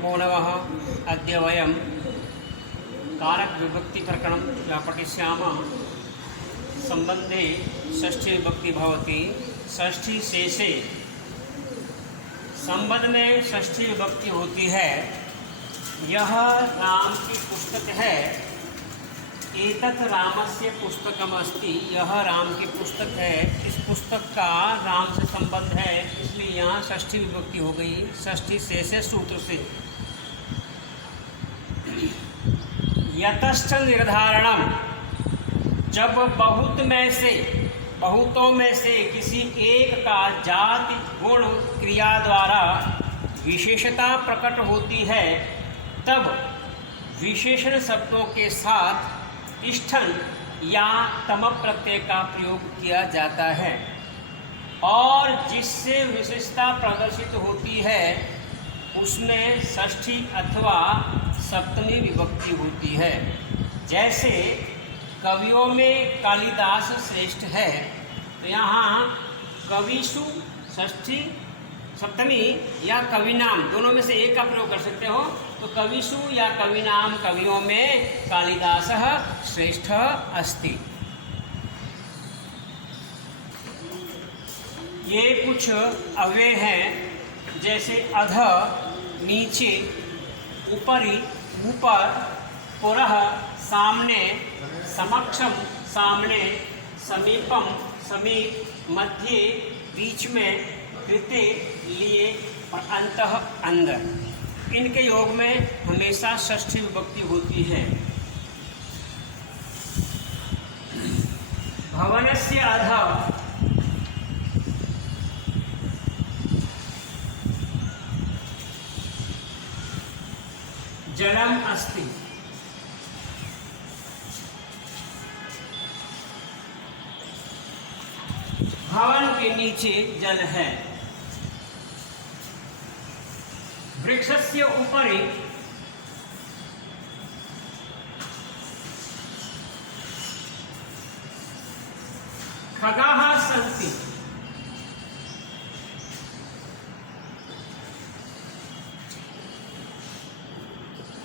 नमो नमः। अद्य वयं कारकविभक्तिप्रकरणं या पठिष्यामः। संबंधे षष्ठी विभक्ति भवति। षष्ठी शेषे संबंध में षष्ठी विभक्ति होती है। यह राम की पुस्तक है। एतत् रामस्य पुस्तकम् अस्ति। यह राम की पुस्तक है। इस पुस्तक का राम से संबंध है, इसलिए यहाँ षष्ठी विभक्ति हो गई। षष्ठी शेषे सूत्र से। यतश्च निर्धारणम, जब बहुतों में से किसी एक का जाति गुण क्रिया द्वारा विशेषता प्रकट होती है, तब विशेषण शब्दों के साथ इष्ठन या तम प्रत्यय का प्रयोग किया जाता है और जिससे विशेषता प्रदर्शित होती है उसमें षष्ठी अथवा सप्तमी विभक्ति होती है। जैसे कवियों में कालिदास श्रेष्ठ है, तो यहाँ कविषु षष्ठी सप्तमी या कविनाम दोनों में से एक का प्रयोग कर सकते हो। तो कविषु या कविनाम कवियों में कालिदासः श्रेष्ठ अस्ति। ये कुछ अव्यय हैं, जैसे अध नीचे, ऊपरी ऊपर, पुरः सामने, समक्षम सामने, समीपम समीप, मध्य बीच में, कृते लिए और अंतः अंदर। इनके योग में हमेशा षष्ठी विभक्ति होती है। भवनस्य अधः जलम अस्ति। भवन के नीचे जल है। वृक्षस्य उपरि खगाः सन्ति।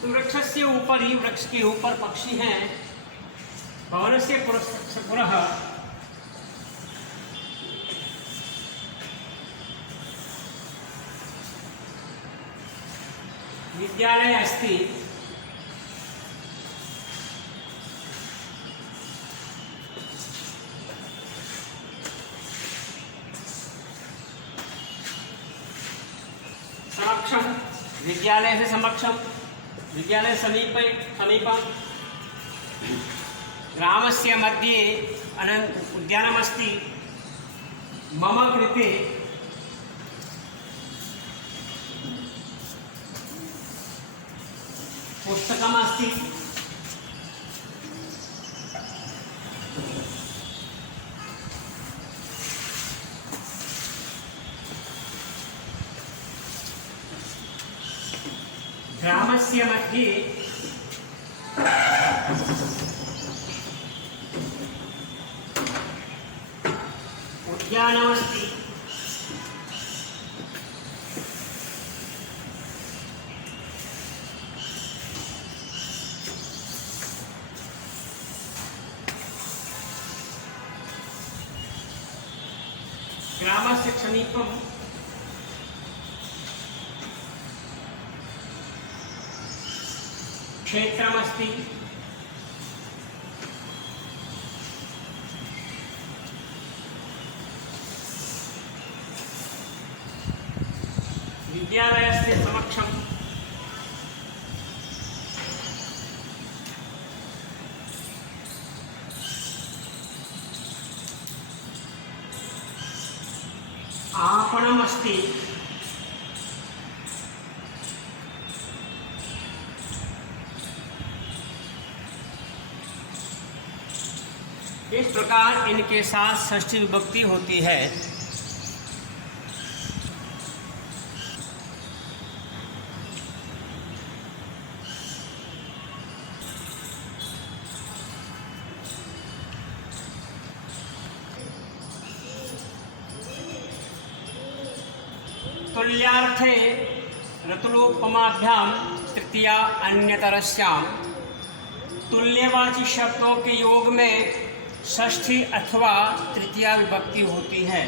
तो वृक्षस्य उपरि, वृक्ष के ऊपर पक्षी हैं। भवनस्य पुरः विद्यालय अस्ति। समक्षम, विद्यालय से समक्षम, विद्यालय समीपम। ग्रामस्य मध्ये उद्यानमस्ति। मम कृते पुस्तकमस्ति। ग्रामस्य मध्ये उद्यानमस्ति। ग्रामस्य समीपम क्षेत्रमस्ति। विद्यालयस्य समक्षम आपणमस्ति। इस प्रकार इनके साथ षष्ठी विभक्ति होती है। तुल्यार्थे ऋतुलोपमाभ्याम तृतीया अन्यतरस्याम। तुल्यवाची शब्दों के योग में षष्ठी अथवा तृतीया विभक्ति होती है।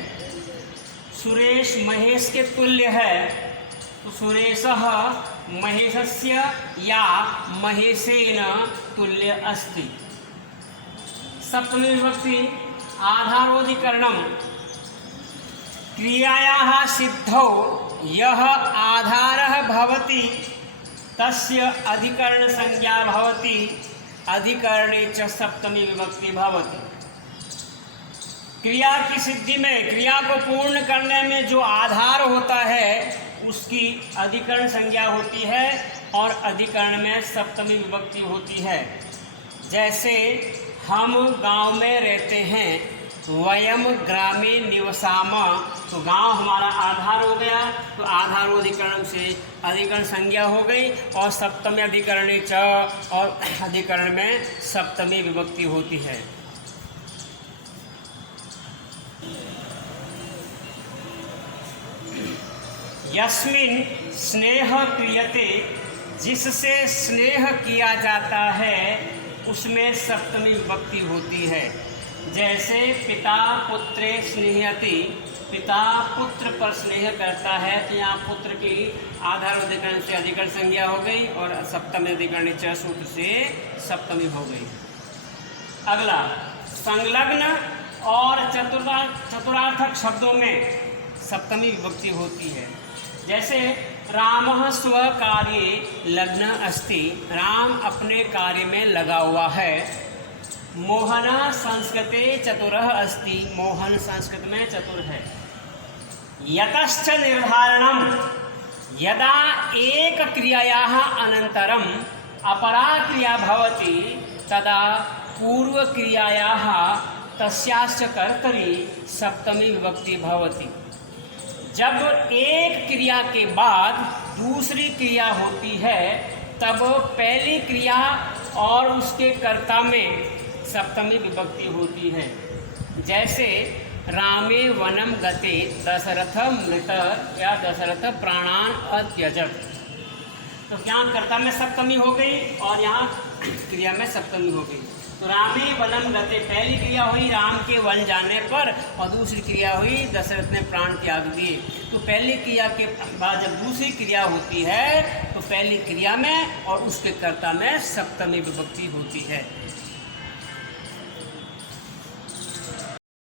सुरेश महेश के तुल्य है तो सुरेशः महेशस्य या महेशेन तुल्य अस्ति। सप्तमी विभक्ति आधारोधिकरणम। क्रियायाः सिद्धौ यः आधारः भवति तस्य अधिकरण संज्ञा भवति, अधिकरणे च सप्तमी विभक्ति भवति। क्रिया की सिद्धि में, क्रिया को पूर्ण करने में जो आधार होता है उसकी अधिकरण संज्ञा होती है और अधिकरण में सप्तमी विभक्ति होती है। जैसे हम गांव में रहते हैं, वयम ग्रामे निवसामः, तो गांव हमारा आधार हो गया, तो आधारोधिकरण से अधिकरण संज्ञा हो गई और सप्तमी अधिकरणे च, और अधिकरण में सप्तमी विभक्ति होती है। यस्मिन् स्नेह क्रियते, जिससे स्नेह किया जाता है उसमें सप्तमी विभक्ति होती है। जैसे पिता पुत्रे स्नेहयति, पिता पुत्र पर स्नेह करता है, तो यहाँ पुत्र की आधार अधिकरण से अधिकरण संज्ञा हो गई और सप्तमी अधिकरण च सूत्र से सप्तमी हो गई। अगला, संलग्न और चतुरार्थक शब्दों में सप्तमी विभक्ति होती है। जैसे रामः स्वकार्ये लग्न अस्ति, राम अपने कार्य में लगा हुआ है। मोहनः संस्कृते चतुरः अस्ति, मोहन संस्कृत में चतुर है। यतश्च निर्धारणम, यदा एक क्रियायाः अनन्तरम अपरा क्रिया भवति तदा पूर्व क्रियायाः तस्याश्च कर्तरि सप्तमी विभक्ति भवति। जब एक क्रिया के बाद दूसरी क्रिया होती है तब पहली क्रिया और उसके कर्ता में सप्तमी विभक्ति होती है। जैसे रामे वनम गते दशरथ मृत या दशरथ प्राणान अत्यजत, तो यहाँ कर्ता में सप्तमी हो गई और यहाँ क्रिया में सप्तमी हो गई। तो रामे वनम गते, पहली क्रिया हुई राम के वन जाने पर और दूसरी क्रिया हुई दशरथ ने प्राण त्याग दिए। तो पहली क्रिया के बाद जब दूसरी क्रिया होती है तो पहली क्रिया में और उसके कर्ता में सप्तमी विभक्ति होती है।